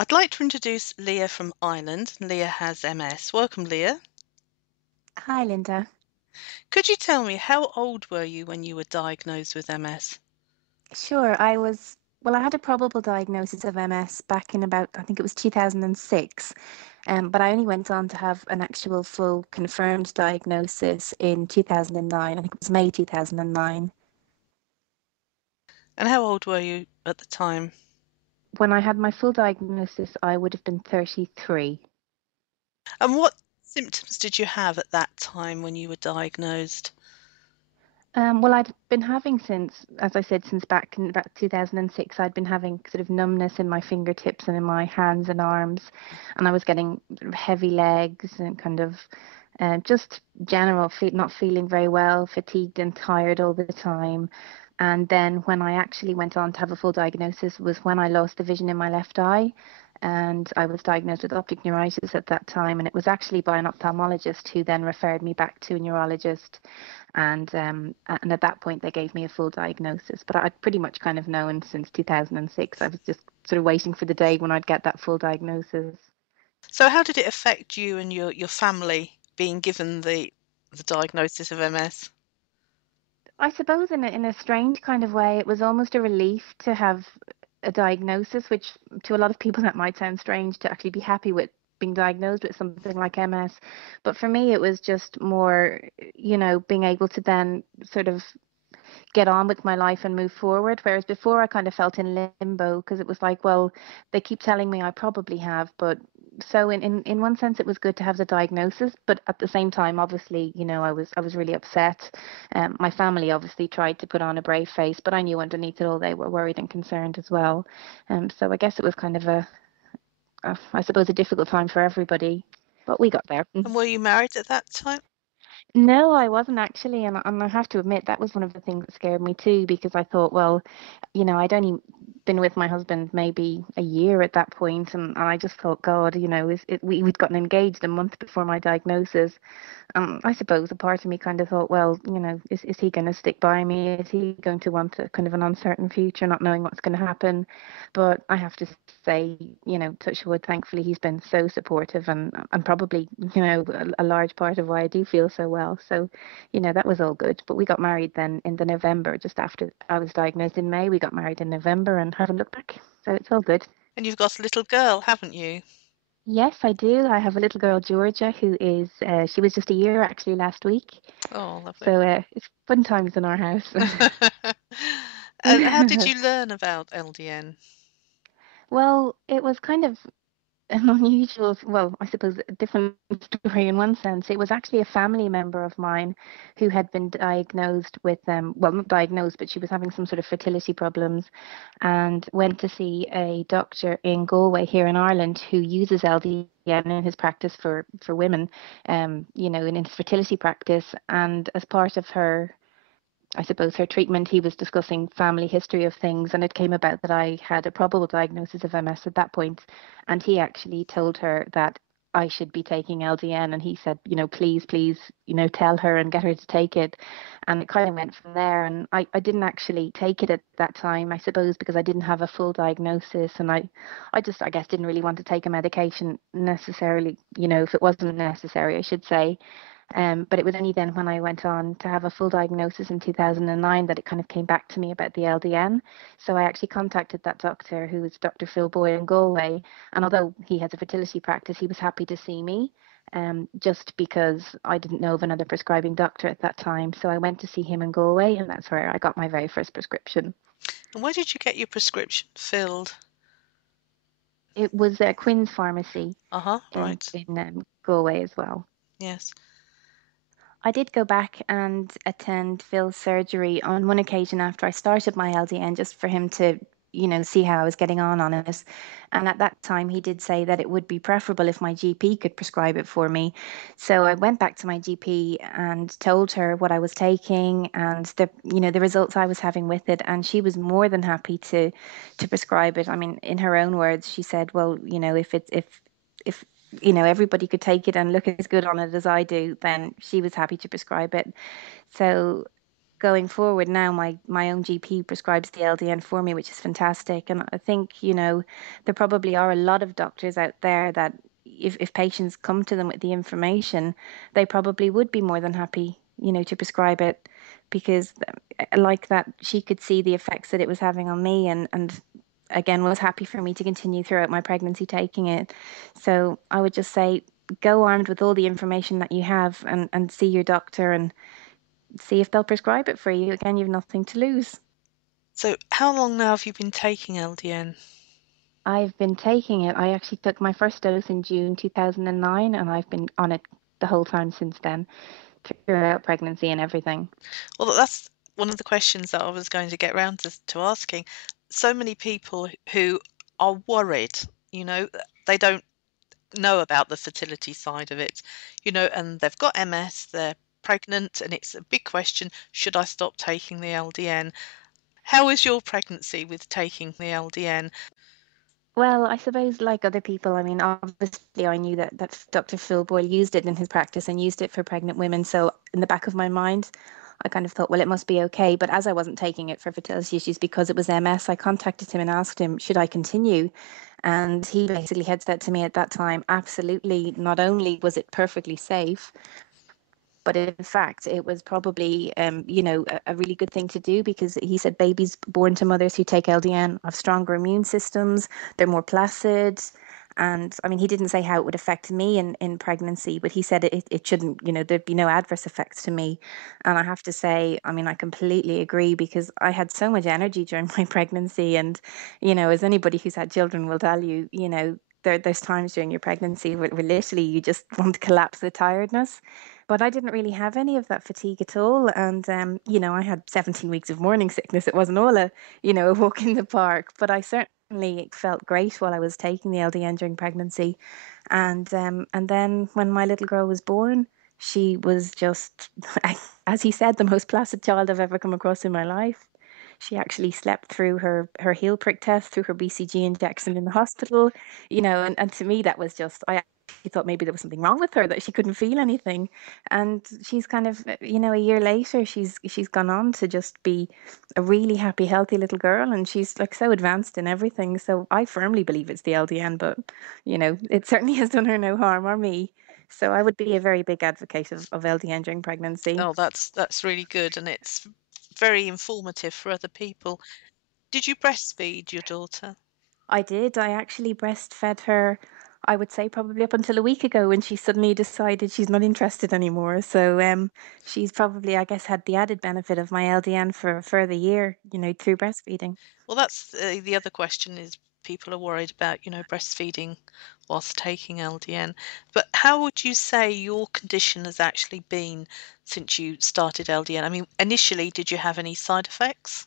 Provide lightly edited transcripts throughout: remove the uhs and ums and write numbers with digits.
I'd like to introduce Leah from Ireland. Leah has MS. Welcome, Leah. Hi, Linda. Could you tell me how old were you when you were diagnosed with MS? Sure, I had a probable diagnosis of MS back in about, I think it was 2006, but I only went on to have an actual full confirmed diagnosis in 2009. I think it was May 2009. And how old were you at the time? When I had my full diagnosis, I would have been 33. And what symptoms did you have at that time when you were diagnosed? Well, I'd been having since, as I said, since back in about 2006, I'd been having sort of numbness in my fingertips and in my hands and arms, and I was getting sort of heavy legs and kind of just general not feeling very well, fatigued and tired all the time. And then when I actually went on to have a full diagnosis was when I lost the vision in my left eye. And I was diagnosed with optic neuritis at that time. And it was actually by an ophthalmologist who then referred me back to a neurologist and at that point they gave me a full diagnosis. But I'd pretty much kind of known since 2006. I was just sort of waiting for the day when I'd get that full diagnosis. So how did it affect you and your family being given the diagnosis of MS? I suppose in a strange kind of way, it was almost a relief to have a diagnosis, which to a lot of people that might sound strange to actually be happy with being diagnosed with something like MS. But for me, it was just more, being able to then sort of get on with my life and move forward. Whereas before I kind of felt in limbo because it was like, well, they keep telling me I probably have, but so in one sense it was good to have the diagnosis, but at the same time, obviously, I was really upset. My family obviously tried to put on a brave face, but I knew underneath it all they were worried and concerned as well. So I guess it was kind of I suppose, a difficult time for everybody, but we got there. And were you married at that time? No, I wasn't actually, and I have to admit that was one of the things that scared me too, because I thought, well, I'd only been with my husband maybe a year at that point, and I just thought, God, we'd gotten engaged a month before my diagnosis. I suppose a part of me kind of thought, well, is he going to stick by me? Is he going to want a kind of an uncertain future, not knowing what's going to happen? But I have to say, touch wood, thankfully he's been so supportive and probably, a large part of why I do feel so well. So, that was all good. But we got married then in the November, just after I was diagnosed in May. We got married in November and haven't looked back. So it's all good. And you've got a little girl, haven't you? Yes, I do. I have a little girl, Georgia, she was just a year actually last week. Oh, lovely. So it's fun times in our house. And how did you learn about LDN? Well, it was kind of an unusual, well, I suppose a different story in one sense. It was actually a family member of mine who had been diagnosed with, well, not diagnosed, but she was having some sort of fertility problems and went to see a doctor in Galway here in Ireland who uses LDN in his practice for women, in his fertility practice. And as part of her I suppose her treatment, he was discussing family history of things, and it came about that I had a probable diagnosis of MS at that point, and he actually told her that I should be taking LDN, and he said, please, please, tell her and get her to take it, and it kind of went from there. And I didn't actually take it at that time, I suppose, because I didn't have a full diagnosis, and I just, I guess, didn't really want to take a medication necessarily, if it wasn't necessary, I should say. But it was only then when I went on to have a full diagnosis in 2009 that it kind of came back to me about the LDN. So I actually contacted that doctor, who was Dr. Phil Boy in Galway. And although he has a fertility practice, he was happy to see me, just because I didn't know of another prescribing doctor at that time. So I went to see him in Galway, and that's where I got my very first prescription. And where did you get your prescription filled? It was a Quinn's Pharmacy Uh-huh, in right. Galway as well. Yes. I did go back and attend Phil's surgery on one occasion after I started my LDN just for him to, see how I was getting on it. And at that time, he did say that it would be preferable if my GP could prescribe it for me. So I went back to my GP and told her what I was taking and the results I was having with it. And she was more than happy to prescribe it. I mean, in her own words, she said, well, if everybody could take it and look as good on it as I do, then she was happy to prescribe it. So going forward now, my own GP prescribes the LDN for me, which is fantastic. And I think, there probably are a lot of doctors out there that if patients come to them with the information, they probably would be more than happy, to prescribe it because like that, she could see the effects that it was having on me and again was happy for me to continue throughout my pregnancy taking it. So I would just say go armed with all the information that you have and see your doctor and see if they'll prescribe it for you. Again, you've nothing to lose. So how long now have you been taking LDN? I've been taking it. I actually took my first dose in June 2009, and I've been on it the whole time since then, throughout pregnancy and everything. Well, that's one of the questions that I was going to get round to asking. So many people who are worried, you know, they don't know about the fertility side of it, and they've got MS, they're pregnant, and it's a big question, should I stop taking the LDN? How is your pregnancy with taking the LDN? Well, I suppose like other people, I mean, obviously I knew that Dr. Phil Boyle used it in his practice and used it for pregnant women. So in the back of my mind, I kind of thought, well, it must be okay. But as I wasn't taking it for fertility issues because it was MS, I contacted him and asked him, should I continue? And he basically had said to me at that time, absolutely, not only was it perfectly safe, but in fact, it was probably, a really good thing to do because he said babies born to mothers who take LDN have stronger immune systems, they're more placid. And I mean, he didn't say how it would affect me in pregnancy, but he said it shouldn't, there'd be no adverse effects to me. And I have to say, I mean, I completely agree because I had so much energy during my pregnancy. And, as anybody who's had children will tell you, there's times during your pregnancy where literally you just want to collapse with tiredness. But I didn't really have any of that fatigue at all. And, I had 17 weeks of morning sickness. It wasn't all a walk in the park, but I certainly felt great while I was taking the LDN during pregnancy. And then when my little girl was born, she was just, as he said, the most placid child I've ever come across in my life. She actually slept through her heel prick test, through her BCG injection in the hospital, and to me that was just, I actually thought maybe there was something wrong with her, that she couldn't feel anything. And she's kind of, a year later, she's gone on to just be a really happy, healthy little girl, and she's like so advanced in everything. So I firmly believe it's the LDN, but it certainly has done her no harm, or me. So I would be a very big advocate of LDN during pregnancy. Oh, that's really good, and it's very informative for other people. Did you breastfeed your daughter? I did. I actually breastfed her, I would say probably up until a week ago when she suddenly decided she's not interested anymore. So she's probably, I guess, had the added benefit of my LDN for a further year, through breastfeeding. Well, that's the other question is people are worried about, breastfeeding whilst taking LDN. But how would you say your condition has actually been since you started LDN? I mean, initially, did you have any side effects?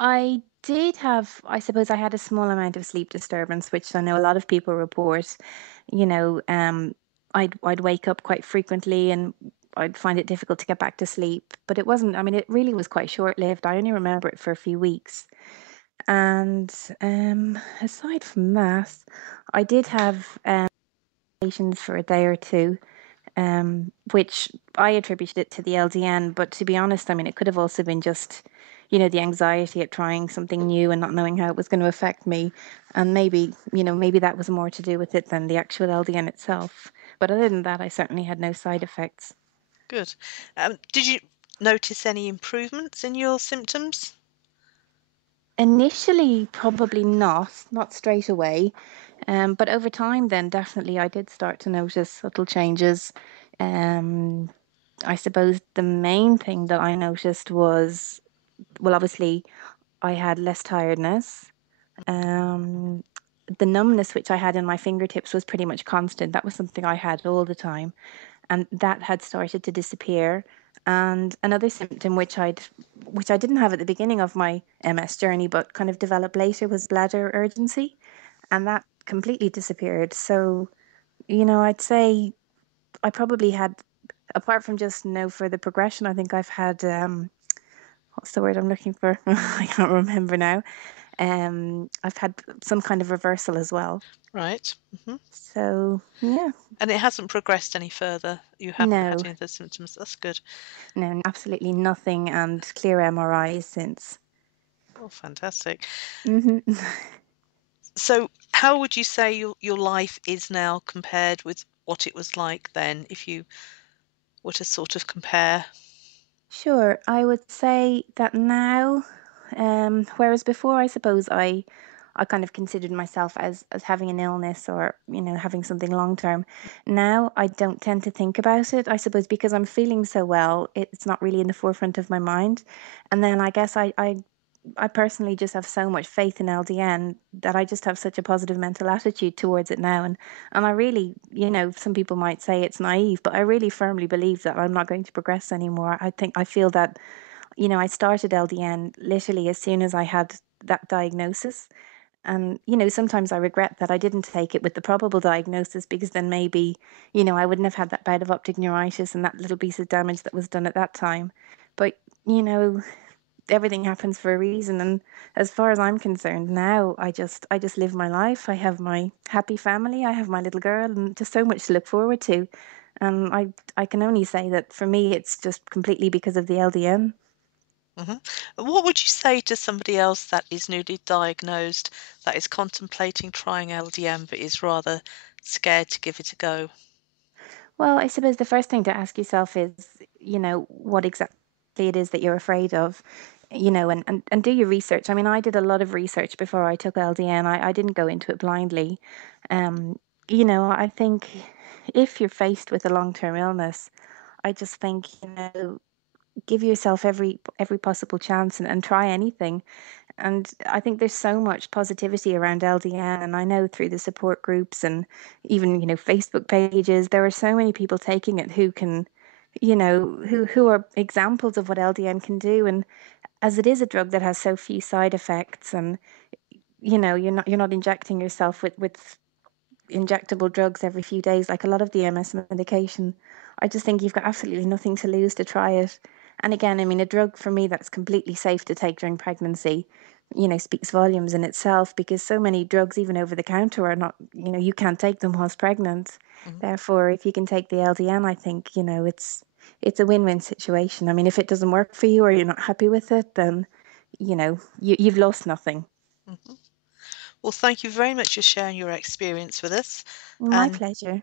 I did have, I suppose I had a small amount of sleep disturbance, which I know a lot of people report. You know, um, I'd wake up quite frequently and I'd find it difficult to get back to sleep. But it wasn't, I mean, it really was quite short-lived. I only remember it for a few weeks. And aside from that, I did have patients for a day or two, which I attributed it to the LDN. But to be honest, I mean, it could have also been just, the anxiety at trying something new and not knowing how it was going to affect me. And maybe, maybe that was more to do with it than the actual LDN itself. But other than that, I certainly had no side effects. Good. Did you notice any improvements in your symptoms? Initially, probably not straight away. But over time, then definitely I did start to notice subtle changes. Um, I suppose the main thing that I noticed was, well, obviously, I had less tiredness. Um, the numbness which I had in my fingertips was pretty much constant. That was something I had all the time, and that had started to disappear. And another symptom which I didn't have at the beginning of my MS journey, but kind of developed later, was bladder urgency, and that completely disappeared. So, I'd say I probably had, apart from just no further progression, I think I've had what's the word I'm looking for? I can't remember now. I've had some kind of reversal as well. Right. So, yeah, And it hasn't progressed any further? You haven't had no, any of the symptoms? That's good. no, absolutely nothing, and clear MRIs since. Oh, fantastic. Hmm. So, how would you say your life is now compared with what it was like then, if you were to sort of compare? Sure, I would say that now, whereas before, I suppose I kind of considered myself as having an illness or having something long term. Now I don't tend to think about it. I suppose because I'm feeling so well, it's not really in the forefront of my mind. And then I guess I personally just have so much faith in LDN that I just have such a positive mental attitude towards it now. And I really, some people might say it's naive, but I really firmly believe that I'm not going to progress anymore. I feel that, I started LDN literally as soon as I had that diagnosis. And, sometimes I regret that I didn't take it with the probable diagnosis because then maybe, I wouldn't have had that bout of optic neuritis and that little piece of damage that was done at that time. But, everything happens for a reason, and as far as I'm concerned now, I just live my life. I have my happy family, I have my little girl, and just so much to look forward to. I can only say that for me it's just completely because of the LDN. Mhm. What would you say to somebody else that is newly diagnosed, that is contemplating trying LDN but is rather scared to give it a go? Well, I suppose the first thing to ask yourself is, what exactly it is that you're afraid of, and do your research. I mean, I did a lot of research before I took LDN. I didn't go into it blindly. Um, I think if you're faced with a long-term illness, I just think, give yourself every possible chance and try anything. And I think there's so much positivity around LDN, and I know through the support groups and even Facebook pages, there are so many people taking it who can, who are examples of what LDN can do. And as it is a drug that has so few side effects, and you're not injecting yourself with injectable drugs every few days, like a lot of the MS medication. I just think you've got absolutely nothing to lose to try it. And again, I mean, a drug for me that's completely safe to take during pregnancy, speaks volumes in itself because so many drugs, even over the counter, are not, you can't take them whilst pregnant. Mhm, Therefore, if you can take the LDN, I think, it's a win-win situation. I mean, if it doesn't work for you or you're not happy with it, then, you've lost nothing. mhm. Well, thank you very much for sharing your experience with us, My and pleasure.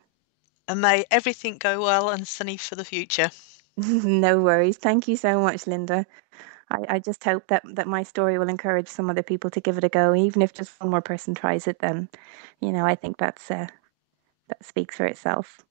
may everything go well and sunny for the future. No worries. Thank you so much, Linda. I just hope that my story will encourage some other people to give it a go, even if just one more person tries it. Then, I think that speaks for itself.